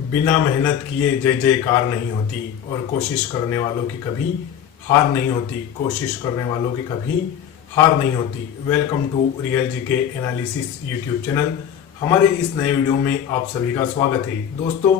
बिना मेहनत किए जय जयकार नहीं होती और कोशिश करने वालों की कभी हार नहीं होती। कोशिश करने वालों की कभी हार नहीं होती। वेलकम टू रियल जी के एनालिसिस यूट्यूब चैनल। हमारे इस नए वीडियो में आप सभी का स्वागत है। दोस्तों,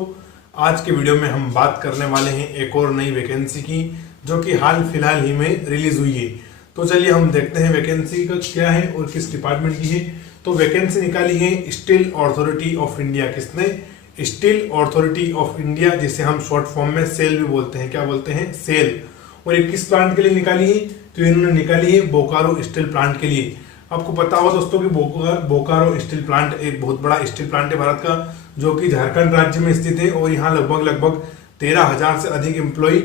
आज के वीडियो में हम बात करने वाले हैं एक और नई वैकेंसी की, जो कि हाल फिलहाल ही में रिलीज हुई है। तो चलिए हम देखते हैं वैकेंसी का क्या है और किस डिपार्टमेंट की है। तो वैकेंसी निकाली है स्टील अथॉरिटी ऑफ इंडिया। किसने? स्टील अथॉरिटी ऑफ इंडिया, जिसे हम शॉर्ट फॉर्म में सेल भी बोलते हैं। क्या बोलते हैं? सेल। और ये किस प्लांट के लिए निकाली है? तो इन्होंने निकाली है बोकारो स्टील प्लांट के लिए। आपको पता होगा दोस्तों कि बोकारो स्टील प्लांट एक बहुत बड़ा स्टील प्लांट है भारत का, जो कि झारखंड राज्य में स्थित है और यहाँ लगभग 13,000 से अधिक एम्प्लॉय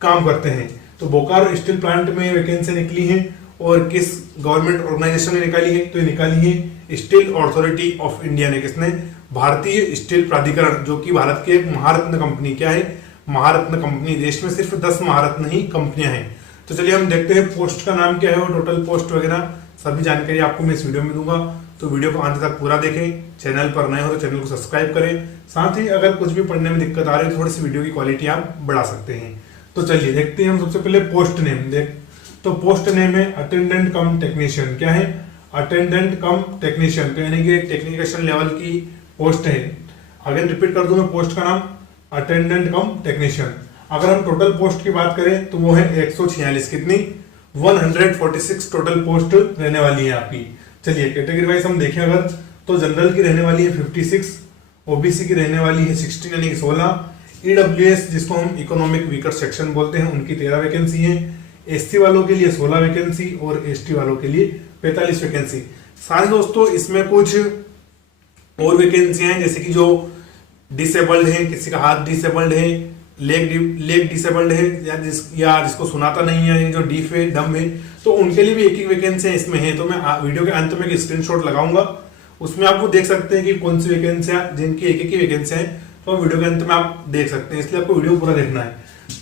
काम करते हैं। तो बोकारो स्टील प्लांट में वैकेंसी निकली है। और किस गवर्नमेंट ऑर्गेनाइजेशन ने निकाली है? तो ये निकाली है स्टील अथॉरिटी ऑफ इंडिया ने। किसने? भारतीय स्टील प्राधिकरण, जो कि भारत की एक महारत्न कंपनी। क्या है? महारत्न कंपनी। देश में सिर्फ 10 महारत्न ही कंपनियां हैं। तो चलिए हम देखते हैं पोस्ट का नाम क्या है और टोटल पोस्ट वगैरह सभी जानकारी आपको मैं इस वीडियो में दूंगा। तो वीडियो को अंत तक पूरा देखें। चैनल पर नए हो तो चैनल को सब्सक्राइब करें। साथ ही अगर कुछ भी पढ़ने में दिक्कत आ रही है, थोड़ी सी वीडियो की क्वालिटी आप बढ़ा सकते हैं। तो चलिए देखते हैं हम सबसे पहले पोस्ट नेम। तो पोस्ट नेम है अटेंडेंट कम टेक्नीशियन। क्या है? अटेंडेंट कम टेक्नीशियन। तो यानी कि टेक्नीशियन लेवल की पोस्ट है। अगेन रिपीट कर दूं मैं पोस्ट का नाम, अटेंडेंट कम टेक्नीशियन। अगर हम टोटल पोस्ट की बात करें तो वो है 146। कितनी? 146 टोटल पोस्ट रहने वाली है आपकी। चलिए कैटेगरी वाइज हम देखें अगर, तो जनरल की रहने वाली है 56, ओबीसी की रहने वाली है 16 यानी कि 16, ईडब्ल्यूएस जिसको हम इकोनॉमिक वीकर सेक्शन बोलते हैं उनकी 13 वैकेंसी है, एससी वालों के लिए 16 वैकेंसी और एसटी वालों के लिए 45 वैकेंसी। सारे दोस्तों इसमें कुछ और वैकेंसियां हैं, जैसे कि जो डिसेबल्ड है, किसी का हाथ डिसेबल्ड है, लेग डिसेबल्ड है, या जिसको सुनाता नहीं है, जो डीफ है, डम है, तो उनके लिए भी एक एक वैकेंसी इसमें है। तो मैं वीडियो के अंत में एक स्क्रीनशॉट लगाऊंगा, उसमें आपको देख सकते हैं कि कौन सी वैकेंसियां, जिनकी एक ही वैकेंसियां हैं, तो वीडियो के अंत में आप देख सकते हैं। इसलिए आपको वीडियो पूरा देखना है।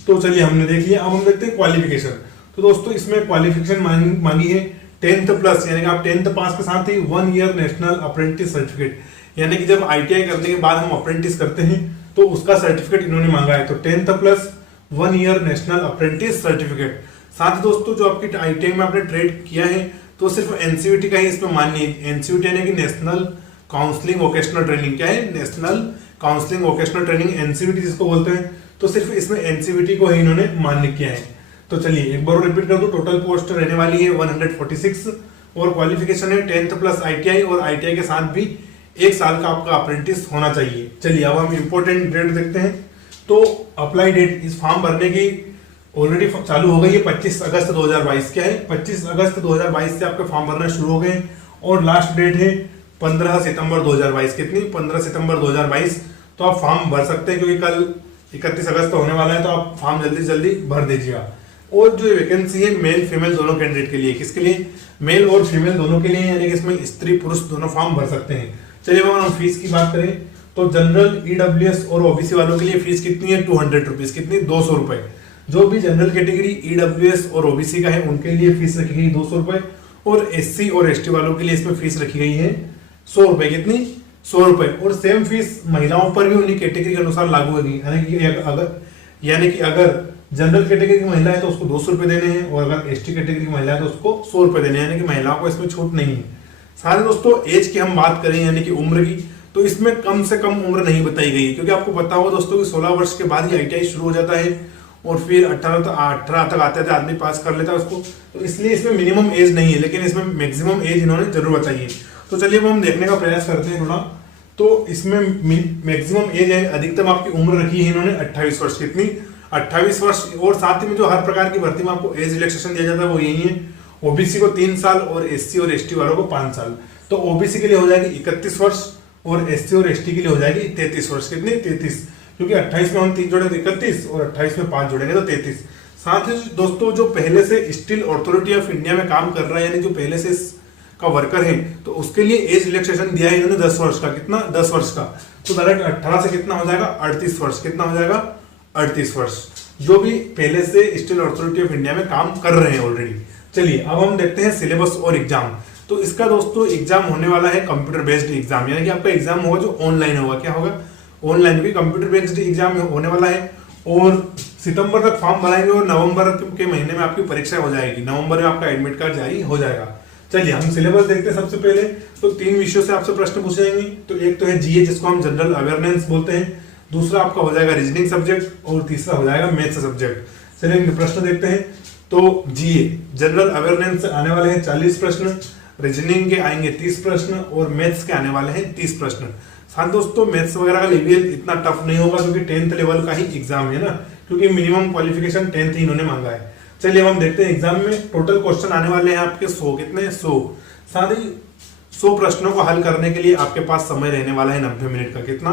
तो चलिए हमने देख लिया। अब हम देखते हैं क्वालिफिकेशन। तो दोस्तों इसमें क्वालिफिकेशन मांगी है 10th प्लस, यानी कि आप 10th पास के साथ ही 1 ईयर नेशनल अप्रेंटिस सर्टिफिकेट, यानी कि जब आईटीआई करने के बाद हम अप्रेंटिस करते हैं तो उसका सर्टिफिकेट इन्होंने मांगा है। तो 10th plus 1 year national apprentice certificate. साथ ही दोस्तों जो आपकी आईटीआई में आपने ट्रेड किया है तो सिर्फ एनसीवीटी का ही इसमें मान्य है। एनसीवीटी यानी कि नेशनल काउंसलिंग वोकेशनल ट्रेनिंग। क्या है? National counselling vocational training, NCVT जिसको बोलते हैं। तो सिर्फ इसमें एनसीवीटी को ही इन्होंने मान्य किया है। तो चलिए एक बार रिपीट कर दो, टोटल पोस्ट रहने वाली है 146 और क्वालिफिकेशन है 10th प्लस आईटीआई, और आईटीआई के साथ भी 1 साल का आपका अप्रेंटिस होना चाहिए। चलिए अब हम इंपॉर्टेंट डेट देखते हैं। तो अप्लाई डेट, इस फॉर्म भरने की ऑलरेडी चालू हो गई है 25 अगस्त 2022। क्या है? 25 अगस्त 2022 से आपके फॉर्म भरना शुरू हो गए और लास्ट डेट है 15 सितंबर 2022। कितनी? 15 सितंबर 2022। तो आप फॉर्म भर सकते हैं, क्योंकि कल 31 अगस्त होने वाला है, तो आप फॉर्म जल्दी से जल्दी भर दीजिएगा। और जो वैकेंसी है मेल फीमेल दोनों कैंडिडेट के लिए। किसके लिए? मेल और फीमेल दोनों के लिए, यानी कि इसमें स्त्री पुरुष दोनों फॉर्म भर सकते हैं। चलिए अगर हम फीस की बात करें तो जनरल, ईडब्ल्यूएस और ओबीसी वालों के लिए फीस कितनी है? 200 रुपीज। कितनी? 200 रुपए। जो भी जनरल कैटेगरी ईडब्ल्यूएस और ओबीसी का है उनके लिए फीस रखी गई 200 रुपए, और एससी और एसटी वालों के लिए इसमें फीस रखी गई है 100 रुपए। कितनी? 100 रुपए। और सेम फीस महिलाओं पर भी उन्हीं कैटेगरी के अनुसार लागू होगी, यानी कि अगर जनरल कैटेगरी की महिला है तो उसको 200 रुपए देने हैं, और अगर एसटी कैटेगरी की महिला है तो उसको 100 रुपए देने हैं, यानी कि महिलाओं को इसमें छूट नहीं है। सारे दोस्तों एज की हम बात करें, यानी कि उम्र की, तो इसमें कम से कम उम्र नहीं बताई गई, क्योंकि आपको पता होगा दोस्तों कि 16 वर्ष के बाद ही आईटीआई शुरू हो जाता है और फिर 18 तक आते आदमी पास कर लेता है उसको। तो इसलिए इसमें मिनिमम एज नहीं है, लेकिन इसमें मैक्सिमम एज इन्होंने जरूर बताई है। तो चलिए हम देखने का प्रयास करते हैं थोड़ा। तो इसमें मैक्सिमम एज है, अधिकतम आपकी उम्र रखी है इन्होंने 28 वर्ष। कितनी? 28 वर्ष। और साथ ही में जो हर प्रकार की भर्ती में आपको एज रिलैक्सेशन दिया जाता है वो यही है। ओबीसी को 3 साल और एससी और एसटी वालों को 5 साल। तो ओबीसी के लिए हो जाएगी 31 वर्ष और एससी और एसटी के लिए हो जाएगी 33 वर्ष। कितनी? 33, क्योंकि 28 में हम 3 जोड़े तो 31 और 28 में 5 जोड़ेंगे तो 33। साथ ही दोस्तों जो पहले से स्टील अथॉरिटी ऑफ इंडिया में काम कर रहा है, यानी जो पहले से का वर्कर है, तो उसके लिए एज रिलैक्सेशन दिया है इन्होंने 10 वर्ष का। कितना? 10 वर्ष का। तो डायरेक्ट 18 से कितना हो जाएगा? 38 वर्ष। कितना हो जाएगा? 38 वर्ष। जो भी पहले से स्टील अथॉरिटी ऑफ इंडिया में काम कर रहे हैं ऑलरेडी। चलिए अब हम देखते हैं सिलेबस और एग्जाम। तो इसका दोस्तों एग्जाम होने वाला है कंप्यूटर बेस्ड एग्जाम, यानी कि आपका एग्जाम होगा जो ऑनलाइन होगा। क्या होगा? ऑनलाइन भी कंप्यूटर बेस्ड एग्जाम होने वाला है और सितंबर तक फॉर्म भराएंगे और नवंबर के महीने में आपकी परीक्षा हो जाएगी। नवंबर में आपका एडमिट कार्ड जारी हो जाएगा। चलिए हम सिलेबस देखते हैं। सबसे पहले तो 3 विषयों से आपसे प्रश्न पूछे जाएंगे। तो एक तो है जीए जिसको हम जनरल अवेयरनेस बोलते हैं, दूसरा आपका हो जाएगा रीजनिंग सब्जेक्ट और तीसरा हो जाएगा मैथ्स सब्जेक्ट। चलिए प्रश्न देखते हैं। तो जीए जनरल अवेयरनेस से आने वाले हैं 40 प्रश्न, रीजनिंग के आएंगे 30 प्रश्न और मैथ्स के आने वाले हैं 30 प्रश्न। साथ दोस्तों मैथ्स वगैरह का लेवल इतना टफ नहीं होगा क्योंकि 10th लेवल का ही एग्जाम है ना, क्योंकि मिनिमम क्वालिफिकेशन 10th ही इन्होंने मांगा है। चलिए अब हम देखते हैं एग्जाम में टोटल क्वेश्चन आने वाले हैं आपके 100 कितने 100। साथ ही 100 प्रश्नों को हल करने के लिए आपके पास समय रहने वाला है 90 मिनट का, कितना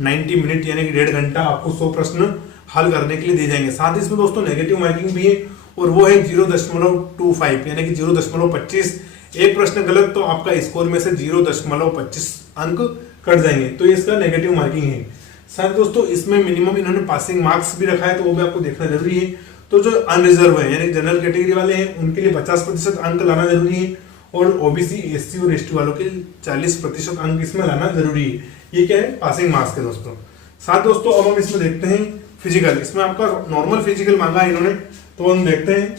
90 मिनट यानी कि 1.5 घंटा आपको 100 प्रश्न हल करने के लिए दिए जाएंगे। साथ ही इसमें दोस्तों नेगेटिव मार्किंग भी है और वो है 0.25 यानी कि 0.25। एक प्रश्न गलत तो आपका स्कोर में से 0.25 अंक कट जाएंगे, तो इसका नेगेटिव मार्किंग है। साथ दोस्तों इसमें मिनिमम इन्होंने पासिंग मार्क्स भी रखा है, तो वो भी आपको देखना जरूरी है। तो जो अनरिजर्व है यानी जनरल कैटेगरी वाले हैं उनके लिए 50% अंक लाना जरूरी है और ओबीसी एससी और एसटी वालों के 40% अंक इसमें लाना जरूरी है। ये क्या है पासिंग मार्क्स के दोस्तों। साथ दोस्तों अब हम इसमें देखते हैं फिजिकल। इसमें आपका नॉर्मल फिजिकल मांगा है इन्होंने, तो हम देखते हैं।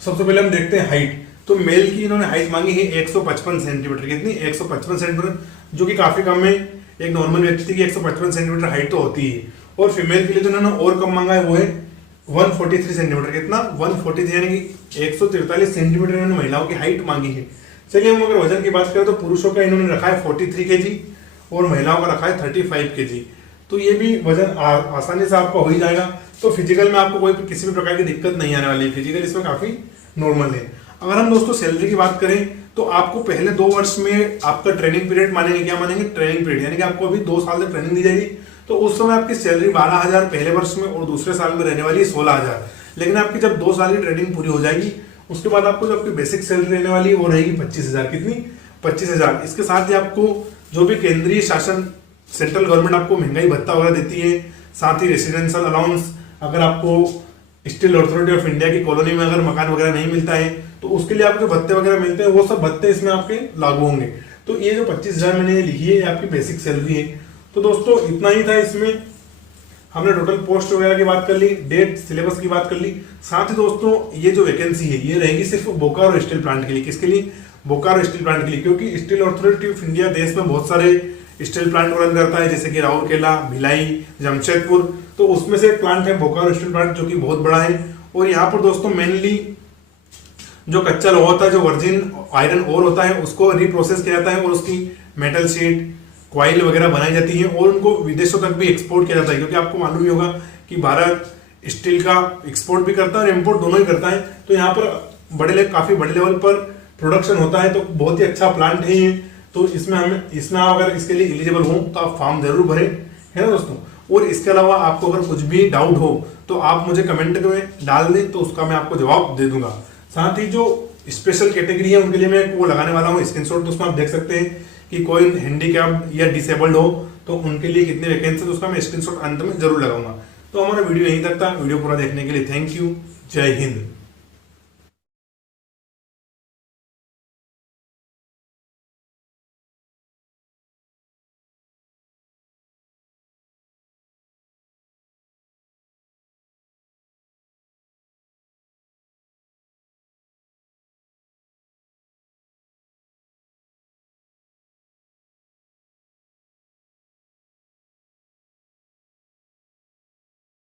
सबसे पहले हम देखते हैं हाइट। तो मेल की इन्होंने हाइट मांगी है 155 सेंटीमीटर, कितनी 155 सेंटीमीटर, जो कि काफी कम है। एक नॉर्मल व्यक्ति की 155 सेंटीमीटर हाइट तो होती है। और फीमेल के लिए तो इन्होंने और कम मांगा है, वो है 143 सेंटीमीटर, कितना 143 यानी कि 143 सेंटीमीटर इन्होंने महिलाओं की हाइट मांगी है। चलिए हम अगर वजन की बात करें तो पुरुषों का इन्होंने रखा है 43 केजी और महिलाओं का रखा है 35 केजी। तो ये भी वजन आसानी से आपका हो ही जाएगा। तो फिजिकल में आपको कोई किसी भी प्रकार की दिक्कत नहीं आने वाली है, फिजिकल इसमें काफी नॉर्मल है। अगर हम दोस्तों सैलरी की बात करें तो आपको पहले 2 वर्ष में आपका ट्रेनिंग पीरियड मानेंगे, क्या मानेंगे ट्रेनिंग पीरियड, यानी कि आपको अभी 2 साल तक ट्रेनिंग दी जाएगी। तो उस समय आपकी सैलरी 12,000 पहले वर्ष में और दूसरे साल में रहने वाली है 16,000। लेकिन आपकी जब 2 साल की ट्रेनिंग पूरी हो जाएगी उसके बाद आपको जो आपकी बेसिक सैलरी रहने वाली है वो रहेगी 25,000, कितनी 25,000। इसके साथ ही आपको जो भी केंद्रीय शासन सेंट्रल गवर्नमेंट आपको महंगाई भत्ता वगैरह देती है, साथ ही रेसिडेंशियल अलाउंस, अगर आपको स्टील अथॉरिटी ऑफ इंडिया की कॉलोनी में अगर मकान वगैरह नहीं मिलता है तो उसके लिए आपको जो भत्ते वगैरह मिलते हैं वो सब भत्ते इसमें आपके लागू होंगे। तो ये जो 25,000 मैंने लिखी है आपकी बेसिक सैलरी है। तो दोस्तों इतना ही था। इसमें हमने टोटल पोस्ट वगैरह की बात कर ली, डेट सिलेबस की बात कर ली। साथ ही दोस्तों ये जो वैकेंसी है ये रहेगी सिर्फ बोकारो स्टील प्लांट के लिए। किसके लिए? बोकारो स्टील प्लांट के लिए, क्योंकि स्टील अथॉरिटी ऑफ इंडिया देश में बहुत सारे स्टील प्लांट रन करता है, जैसे कि राउरकेला, भिलाई, जमशेदपुर। तो उसमें से एक प्लांट है बोकारो स्टील प्लांट, जो कि बहुत बड़ा है। और यहाँ पर दोस्तों मेनली जो कच्चा लोहा होता है, जो वर्जिन आयरन ओर होता है, उसको रिप्रोसेस किया जाता है और उसकी मेटल शीट, क्वाइल वगैरह बनाई जाती है और उनको विदेशों तक भी एक्सपोर्ट किया जाता है। क्योंकि आपको मालूम ही होगा कि भारत स्टील का एक्सपोर्ट भी करता है और इम्पोर्ट दोनों ही करता है। तो यहाँ पर काफी बड़े लेवल पर प्रोडक्शन होता है, तो बहुत ही अच्छा प्लांट है ये। तो इसमें अगर इसके लिए एलिजिबल हो तो आप फॉर्म जरूर भरें, है ना दोस्तों। और इसके अलावा आपको अगर कुछ भी डाउट हो तो आप मुझे कमेंट में डाल दें, तो उसका मैं आपको जवाब दे दूंगा। साथ ही जो स्पेशल कैटेगरी है उनके लिए मैं वो लगाने वाला हूँ स्क्रीनशॉट, तो उसमें आप देख सकते हैं कि कोई हैंडीकैप या डिसेबल्ड हो तो उनके लिए कितने वैकेंसी, तो उसका मैं स्क्रीनशॉट अंत में जरूर लगाऊंगा। तो हमारा वीडियो यहीं तक था। वीडियो पूरा देखने के लिए थैंक यू। जय हिंद।